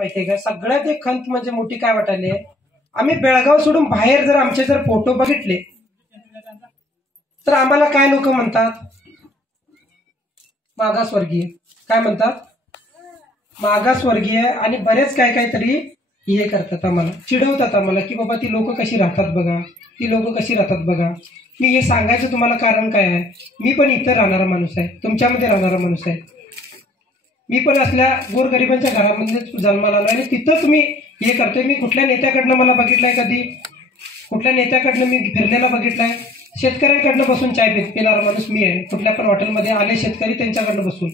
माहितीये का, सगळ्यात एक खंत म्हणजे मोठी काय वाटायली, आम्ही बेळगाव सोडून बाहेर जर आमचे जर फोटो बघितले तर आम्हाला काय लोक म्हणतात, मागासवर्गीय. काय म्हणतात? मागासवर्गीय. आणि बरेच काय काहीतरी हे करतात, आम्हाला चिडवतात आम्हाला की बाबा ती लोक कशी राहतात बघा, ती लोक कशी राहतात बघा. मी हे सांगायचं तुम्हाला कारण काय आहे, मी पण इथं राहणारा माणूस आहे, तुमच्यामध्ये राहणारा माणूस आहे. मी पण असल्या गोरगरिबांच्या घरामध्ये जन्माला आलो आणि तिथंच मी हे करतोय. मी कुठल्या नेत्याकडनं मला बघितलंय कधी, कुठल्या नेत्याकडनं मी फिरलेला बघितलाय? शेतकऱ्यांकडनं बसून चाय पिणारा माणूस मी आहे. कुठल्या पण हॉटेलमध्ये आले शेतकरी, त्यांच्याकडनं बसून.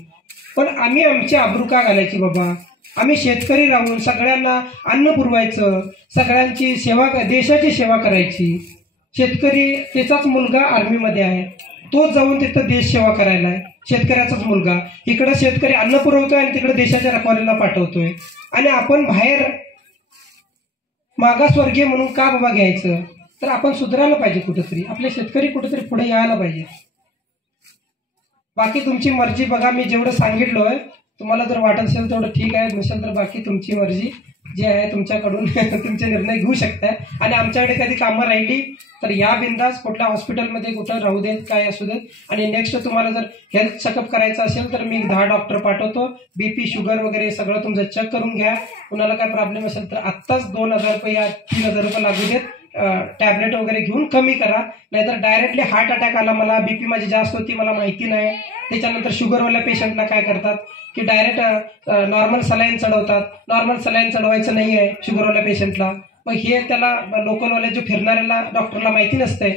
पण आम्ही आमची आबरू का घालायची बाबा? आम्ही शेतकरी राहून सगळ्यांना अन्न पुरवायचं, सगळ्यांची सेवा, देशाची सेवा करायची. शेतकरी, त्याचाच मुलगा आर्मीमध्ये आहे, तो जाऊन तिथं देश सेवा करायला आहे. शेतकऱ्याचाच मुलगा इकडे शेतकरी अन्न पुरवतोय आणि तिकडे देशाच्या रखवारीला पाठवतोय. आणि आपण बाहेर मागासवर्गीय म्हणून का बाबा घ्यायचं? तर आपण सुधारायला पाहिजे कुठेतरी, आपले शेतकरी कुठेतरी पुढे यायला पाहिजे. बाकी तुमची मर्जी बघा, मी जेवढं सांगितलोय तुम्हाला जर वाटत असेल तेवढं ठीक आहे, नसेल तर बाकी तुमची मर्जी जे आहे तुमच्याकडून तुमचे निर्णय घेऊ शकताय. आणि आमच्याकडे कधी कामं राहिली तर या बिंदास कुठल्या हॉस्पिटलमध्ये कुठं राहू देत, काय असू देत. आणि नेक्स्ट तुम्हाला जर हेल्थ चेकअप करायचं असेल तर मी 10 डॉक्टर पाठवतो. बीपी, शुगर वगैरे सगळं तुमचं चेक करून घ्या. कुणाला काय प्रॉब्लेम असेल तर आत्ताच 2000 रुपये या 3000 रुपये लागू देत, टॅबलेट वगैरे घेऊन कमी करा. नाहीतर डायरेक्टली हार्ट अटॅक आला, मला बीपी माझी जास्त होती, मला माहिती नाही. त्याच्यानंतर शुगरवाल्या पेशंटला काय करतात की डायरेक्ट नॉर्मल सलाईन चढवतात. नॉर्मल सलाईन चढवायचं नाही आहे शुगरवाल्या पेशंटला. मग हे त्याला लोकलवाल्या जो फिरणाऱ्याला डॉक्टरला माहिती नसतंय.